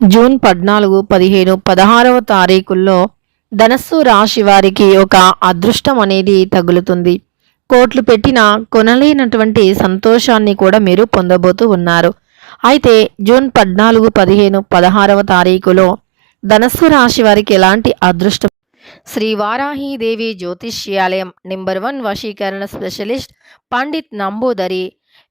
June పద్నాలుగు పదిహేను పదహారవ తారీఖుల్లో ధనస్సు రాశి వారికి ఒక అదృష్టం అనేది తగులుతుంది. కోట్లు పెట్టిన కొనలేనటువంటి సంతోషాన్ని కూడా మీరు పొందబోతూ ఉన్నారు. అయితే జూన్ పద్నాలుగు పదిహేను పదహారవ తారీఖులో ధనస్సు రాశి వారికి ఎలాంటి అదృష్టం? శ్రీ వారాహీదేవి జ్యోతిష్యాలయం నెంబర్ వన్ వశీకరణ స్పెషలిస్ట్ పండిత్ నంబూదరి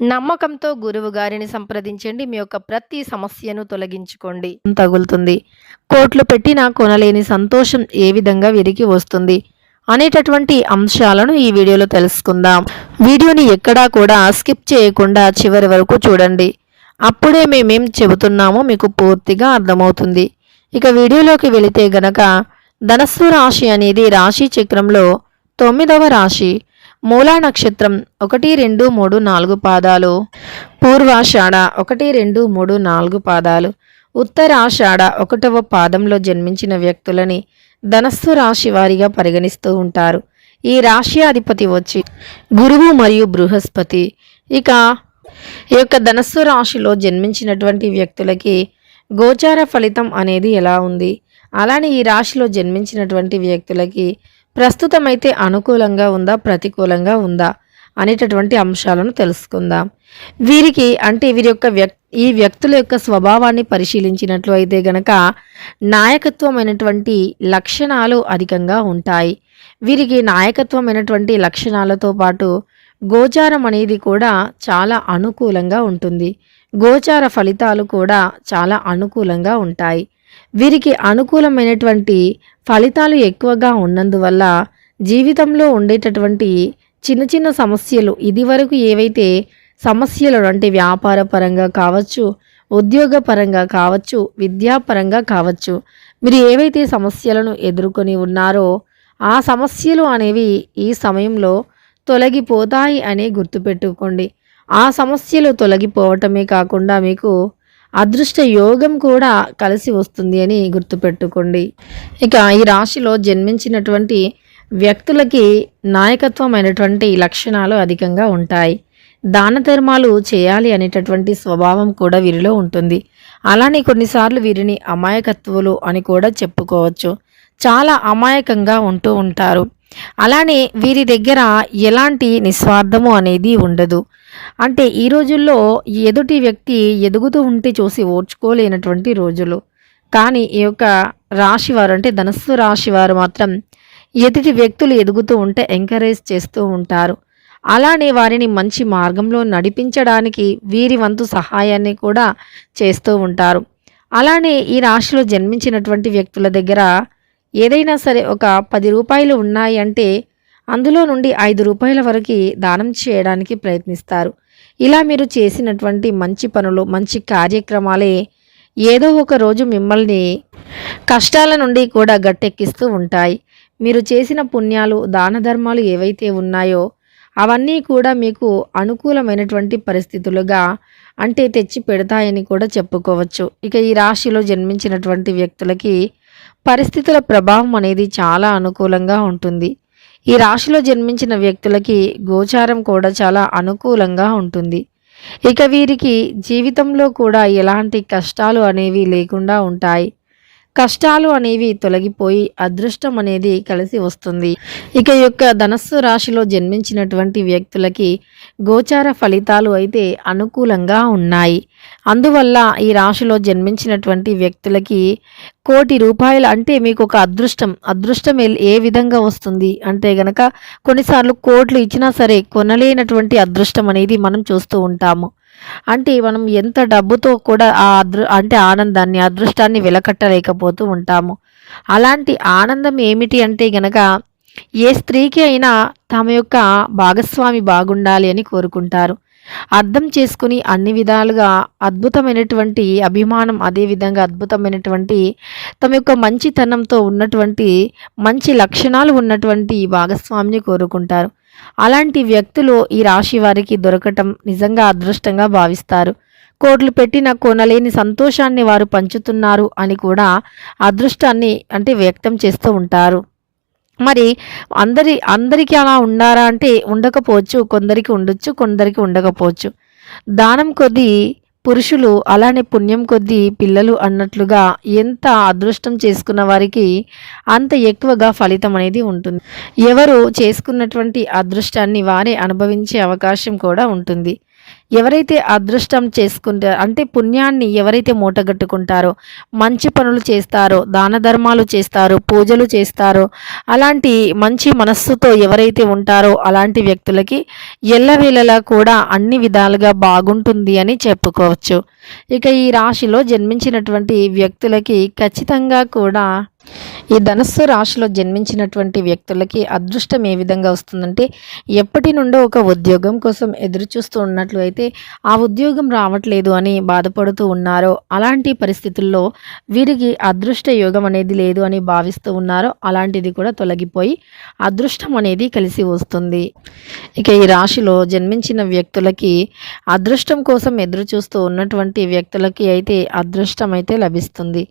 నమ్మకంతో గురువు గారిని సంప్రదించండి. మీ యొక్క ప్రతి సమస్యను తొలగించుకోండి. తగులుతుంది. కోట్లు పెట్టినా కొనలేని సంతోషం ఏ విధంగా వీరికి వస్తుంది? అనేటటువంటి అంశాలను ఈ వీడియోలో తెలుసుకుందాం. వీడియోని ఎక్కడా కూడా స్కిప్ చేయకుండా చివరి వరకు చూడండి. అప్పుడే మేమేం చెబుతున్నామో మీకు పూర్తిగా అర్థమవుతుంది. ఇక వీడియోలోకి వెళితే గనక ధనస్సు రాశి అనేది రాశి చక్రంలో తొమ్మిదవ రాశి. మూలా నక్షత్రం ఒకటి రెండు మూడు నాలుగు పాదాలు. పూర్వాషాఢ ఒకటి రెండు మూడు నాలుగు పాదాలు. ఉత్తరాషాఢ ఒకటవ పాదంలో జన్మించిన వ్యక్తులని ధనస్సు రాశి వారిగా పరిగణిస్తూ ఉంటారు. ఈ రాశి అధిపతి వచ్చి గురువు మరియు బృహస్పతి. ఇక ఈ యొక్క ధనస్సు రాశిలో జన్మించినటువంటి వ్యక్తులకి గోచార ఫలితం అనేది ఎలా ఉంది? అలానే ఈ రాశిలో జన్మించినటువంటి వ్యక్తులకి ప్రస్తుతం అయితే అనుకూలంగా ఉందా ప్రతికూలంగా ఉందా అనేటటువంటి అంశాలను తెలుసుకుందాం. వీరికి అంటే వీరి యొక్క వ్యక్ ఈ వ్యక్తుల యొక్క స్వభావాన్ని పరిశీలించినట్లు అయితే గనక నాయకత్వమైనటువంటి లక్షణాలు అధికంగా ఉంటాయి. వీరికి నాయకత్వమైనటువంటి లక్షణాలతో పాటు గోచారం అనేది కూడా చాలా అనుకూలంగా ఉంటుంది. గోచార ఫలితాలు కూడా చాలా అనుకూలంగా ఉంటాయి. వీరికి అనుకూలమైనటువంటి ఫలితాలు ఎక్కువగా ఉన్నందువల్ల జీవితంలో ఉండేటటువంటి చిన్న చిన్న సమస్యలు ఇదివరకు ఏవైతే సమస్యలు అంటే వ్యాపార పరంగా కావచ్చు ఉద్యోగపరంగా కావచ్చు విద్యాపరంగా కావచ్చు మీరు ఏవైతే సమస్యలను ఎదుర్కొని ఉన్నారో ఆ సమస్యలు అనేవి ఈ సమయంలో తొలగిపోతాయి అని గుర్తుపెట్టుకోండి. ఆ సమస్యలు తొలగిపోవటమే కాకుండా మీకు అదృష్ట యోగం కూడా కలిసి వస్తుంది అని గుర్తుపెట్టుకోండి. ఇక ఈ రాశిలో జన్మించినటువంటి వ్యక్తులకి నాయకత్వమైనటువంటి లక్షణాలు అధికంగా ఉంటాయి. దాన ధర్మాలు చేయాలి అనేటటువంటి స్వభావం కూడా వీరిలో ఉంటుంది. అలానే కొన్నిసార్లు వీరిని అమాయకత్వులు అని కూడా చెప్పుకోవచ్చు. చాలా అమాయకంగా ఉంటూ ఉంటారు. అలానే వీరి దగ్గర ఎలాంటి నిస్వార్థము అనేది ఉండదు. అంటే ఈ రోజుల్లో ఎదుటి వ్యక్తి ఎదుగుతూ ఉంటే చూసి ఓర్చుకోలేనటువంటి రోజులు. కానీ ఈ యొక్క రాశివారు అంటే ధనస్సు రాశివారు మాత్రం ఎదుటి వ్యక్తులు ఎదుగుతూ ఉంటే ఎంకరేజ్ చేస్తూ ఉంటారు. అలానే వారిని మంచి మార్గంలో నడిపించడానికి వీరి వంతు సహాయాన్ని కూడా చేస్తూ ఉంటారు. అలానే ఈ రాశిలో జన్మించినటువంటి వ్యక్తుల దగ్గర ఏదైనా సరే ఒక పది రూపాయలు ఉన్నాయి అంటే అందులో నుండి ఐదు రూపాయల వరకు దానం చేయడానికి ప్రయత్నిస్తారు. ఇలా మీరు చేసినటువంటి మంచి పనులు మంచి కార్యక్రమాలే ఏదో ఒక రోజు మిమ్మల్ని కష్టాల నుండి కూడా గట్టెక్కిస్తూ ఉంటాయి. మీరు చేసిన పుణ్యాలు దాన ధర్మాలు ఏవైతే ఉన్నాయో అవన్నీ కూడా మీకు అనుకూలమైనటువంటి పరిస్థితులుగా అంటే తెచ్చి పెడతాయని కూడా చెప్పుకోవచ్చు. ఇక ఈ రాశిలో జన్మించినటువంటి వ్యక్తులకి పరిస్థితుల ప్రభావం అనేది చాలా అనుకూలంగా ఉంటుంది. ఈ రాశిలో జన్మించిన వ్యక్తులకి గోచారం కూడా చాలా అనుకూలంగా ఉంటుంది. ఇక వీరికి జీవితంలో కూడా ఎలాంటి కష్టాలు అనేవి లేకుండా ఉంటాయి. కష్టాలు అనేవి తొలగిపోయి అదృష్టం అనేది కలిసి వస్తుంది. ఇక యొక్క ధనస్సు రాశిలో జన్మించినటువంటి వ్యక్తులకి గోచార ఫలితాలు అయితే అనుకూలంగా ఉన్నాయి. అందువల్ల ఈ రాశిలో జన్మించినటువంటి వ్యక్తులకి కోటి రూపాయలు అంటే మీకు ఒక అదృష్టం. అదృష్టం ఏ విధంగా వస్తుంది? అంటే గనక కొన్నిసార్లు కోట్లు ఇచ్చినా సరే కొనలేనటువంటి అదృష్టం అనేది మనం చూస్తూ ఉంటాము. అంటే మనం ఎంత డబ్బుతో కూడా ఆ అదృ అంటే ఆనందాన్ని అదృష్టాన్ని వెలకట్టలేకపోతూ ఉంటాము. అలాంటి ఆనందం ఏమిటి అంటే గనక ఏ స్త్రీకి అయినా తమ యొక్క భాగస్వామి బాగుండాలి అని కోరుకుంటారు. అర్థం చేసుకుని అన్ని విధాలుగా అద్భుతమైనటువంటి అభిమానం అదేవిధంగా అద్భుతమైనటువంటి తమ యొక్క మంచితనంతో ఉన్నటువంటి మంచి లక్షణాలు ఉన్నటువంటి భాగస్వామిని కోరుకుంటారు. అలాంటి వ్యక్తులు ఈ రాశి వారికి దొరకటం నిజంగా అదృష్టంగా భావిస్తారు. కోట్లు పెట్టిన కొనలేని సంతోషాన్ని వారు పంచుతున్నారు అని కూడా అదృష్టాన్ని అంటే వ్యక్తం చేస్తూ ఉంటారు. మరి అందరి అందరికీ అలా ఉండారా అంటే ఉండకపోవచ్చు. కొందరికి ఉండొచ్చు కొందరికి ఉండకపోవచ్చు. దానం కొద్దీ పురుషులు అలానే పుణ్యం కొద్దీ పిల్లలు అన్నట్లుగా ఎంత అదృష్టం చేసుకున్న వారికి అంత ఎక్కువగా ఫలితం అనేది ఉంటుంది. ఎవరు చేసుకున్నటువంటి అదృష్టాన్ని వారే అనుభవించే అవకాశం కూడా ఉంటుంది. ఎవరైతే అదృష్టం చేసుకుంటే అంటే పుణ్యాన్ని ఎవరైతే మూటగట్టుకుంటారో మంచి పనులు చేస్తారో దాన ధర్మాలు చేస్తారో పూజలు చేస్తారో అలాంటి మంచి మనస్సుతో ఎవరైతే ఉంటారో అలాంటి వ్యక్తులకి ఎల్లవేళలా కూడా అన్ని విధాలుగా బాగుంటుంది అని చెప్పుకోవచ్చు. ఇక ఈ రాశిలో జన్మించినటువంటి వ్యక్తులకి ఖచ్చితంగా కూడా ఈ ధనస్సు రాశిలో జన్మించినటువంటి వ్యక్తులకి అదృష్టం ఏ విధంగా వస్తుందంటే ఎప్పటి నుండో ఒక ఉద్యోగం కోసం ఎదురు చూస్తూ ఉన్నట్లు అయితే ఆ ఉద్యోగం రావట్లేదు అని బాధపడుతూ ఉన్నారో అలాంటి పరిస్థితుల్లో వీరికి అదృష్ట యోగం అనేది లేదు అని భావిస్తూ ఉన్నారో అలాంటిది కూడా తొలగిపోయి అదృష్టం అనేది కలిసి వస్తుంది. ఇక ఈ రాశిలో జన్మించిన వ్యక్తులకి అదృష్టం కోసం ఎదురు చూస్తూ ఉన్నటువంటి వ్యక్తులకి అయితే అదృష్టం అయితే లభిస్తుంది.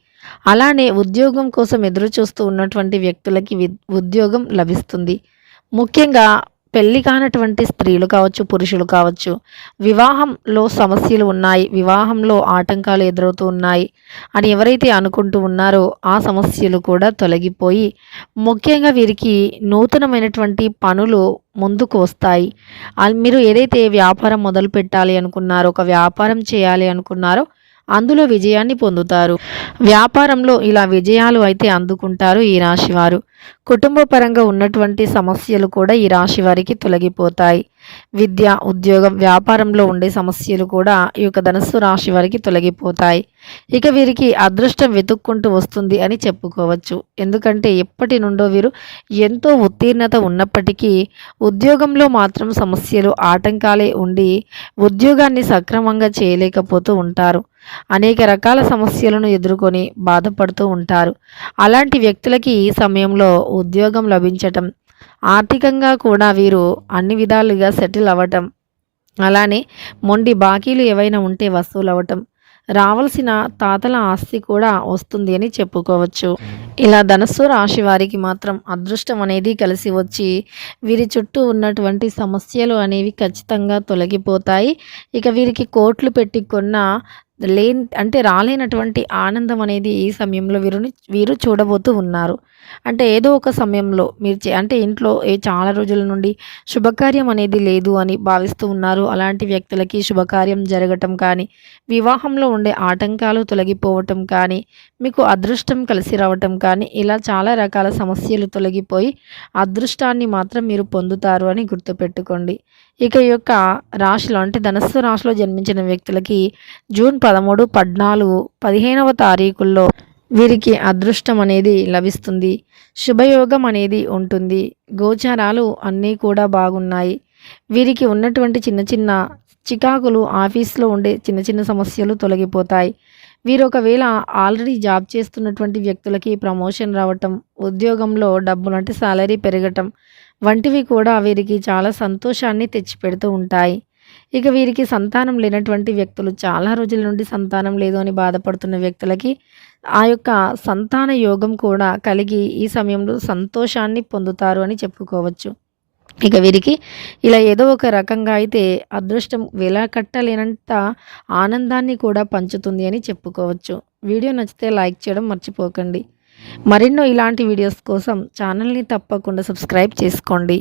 అలానే ఉద్యోగం కోసం ఎదురు చూస్తూ ఉన్నటువంటి వ్యక్తులకి ఉద్యోగం లభిస్తుంది. ముఖ్యంగా పెళ్ళి కానటువంటి స్త్రీలు కావచ్చు పురుషులు కావచ్చు వివాహంలో సమస్యలు ఉన్నాయి వివాహంలో ఆటంకాలు ఎదురవుతూ ఉన్నాయి అని ఎవరైతే అనుకుంటూ ఉన్నారో ఆ సమస్యలు కూడా తొలగిపోయి ముఖ్యంగా వీరికి నూతనమైనటువంటి పనులు ముందుకు వస్తాయి. మీరు ఏదైతే వ్యాపారం మొదలు పెట్టాలి అనుకున్నారో ఒక వ్యాపారం చేయాలి అనుకున్నారో అందులో విజయాన్ని పొందుతారు. వ్యాపారంలో ఇలా విజయాలు అయితే అందుకుంటారు ఈ రాశివారు. కుటుంబ పరంగా ఉన్నటువంటి సమస్యలు కూడా ఈ రాశి వారికి తొలగిపోతాయి. విద్య ఉద్యోగం వ్యాపారంలో ఉండే సమస్యలు కూడా ఈ యొక్క ధనస్సు రాశి వారికి తొలగిపోతాయి. ఇక వీరికి అదృష్టం వెతుక్కుంటూ వస్తుంది అని చెప్పుకోవచ్చు. ఎందుకంటే ఎప్పటి నుండో వీరు ఎంతో ఉత్తీర్ణత ఉన్నప్పటికీ ఉద్యోగంలో మాత్రం సమస్యలు ఆటంకాలే ఉండి ఉద్యోగాన్ని సక్రమంగా చేయలేకపోతూ ఉంటారు. అనేక రకాల సమస్యలను ఎదుర్కొని బాధపడుతూ ఉంటారు. అలాంటి వ్యక్తులకి ఈ సమయంలో ఉద్యోగం లభించటం ఆర్థికంగా కూడా వీరు అన్ని విధాలుగా సెటిల్ అవ్వటం అలానే మొండి బాకీలు ఏవైనా ఉంటే వస్తువులు అవ్వటం రావాల్సిన తాతల ఆస్తి కూడా వస్తుంది అని చెప్పుకోవచ్చు. ఇలా ధనస్సు రాశి వారికి మాత్రం అదృష్టం అనేది కలిసి వచ్చి వీరి చుట్టూ ఉన్నటువంటి సమస్యలు అనేవి ఖచ్చితంగా తొలగిపోతాయి. ఇక వీరికి కోట్లు పెట్టి కొన్న లేని అంటే రాలేనటువంటి ఆనందం అనేది ఈ సమయంలో వీరుని వీరు చూడబోతూ ఉన్నారు. అంటే ఏదో ఒక సమయంలో మీరు అంటే ఇంట్లో ఏ చాలా రోజుల నుండి శుభకార్యం అనేది లేదు అని భావిస్తూ ఉన్నారు. అలాంటి వ్యక్తులకి శుభకార్యం జరగటం కానీ వివాహంలో ఉండే ఆటంకాలు తొలగిపోవటం కానీ మీకు అదృష్టం కలిసి రావటం కానీ ఇలా చాలా రకాల సమస్యలు తొలగిపోయి అదృష్టాన్ని మాత్రం మీరు పొందుతారు అని గుర్తుపెట్టుకోండి. ఇక యొక్క రాశిలో అంటే ధనస్సు రాశిలో జన్మించిన వ్యక్తులకి జూన్ పదమూడు పద్నాలుగు పదిహేనవ తారీఖుల్లో వీరికి అదృష్టం అనేది లభిస్తుంది. శుభయోగం అనేది ఉంటుంది. గోచారాలు అన్నీ కూడా బాగున్నాయి. వీరికి ఉన్నటువంటి చిన్న చిన్న చికాకులు ఆఫీస్లో ఉండే చిన్న చిన్న సమస్యలు తొలగిపోతాయి. వీరు ఒకవేళ ఆల్రెడీ జాబ్ చేస్తున్నటువంటి వ్యక్తులకి ప్రమోషన్ రావటం ఉద్యోగంలో డబ్బులు అంటే శాలరీ పెరగటం వంటివి కూడా వీరికి చాలా సంతోషాన్ని తెచ్చిపెడుతూ ఉంటాయి. ఇక వీరికి సంతానం లేనటువంటి వ్యక్తులు చాలా రోజుల నుండి సంతానం లేదు అని బాధపడుతున్న వ్యక్తులకి ఆ యొక్క సంతాన యోగం కూడా కలిగి ఈ సమయంలో సంతోషాన్ని పొందుతారు అని చెప్పుకోవచ్చు. ఇక వీరికి ఇలా ఏదో ఒక రకంగా అయితే అదృష్టం కట్టలేనంత ఆనందాన్ని కూడా పంచుతుంది అని చెప్పుకోవచ్చు. వీడియో నచ్చితే లైక్ చేయడం మర్చిపోకండి. మరెన్నో ఇలాంటి వీడియోస్ కోసం ఛానల్ని తప్పకుండా సబ్స్క్రైబ్ చేసుకోండి.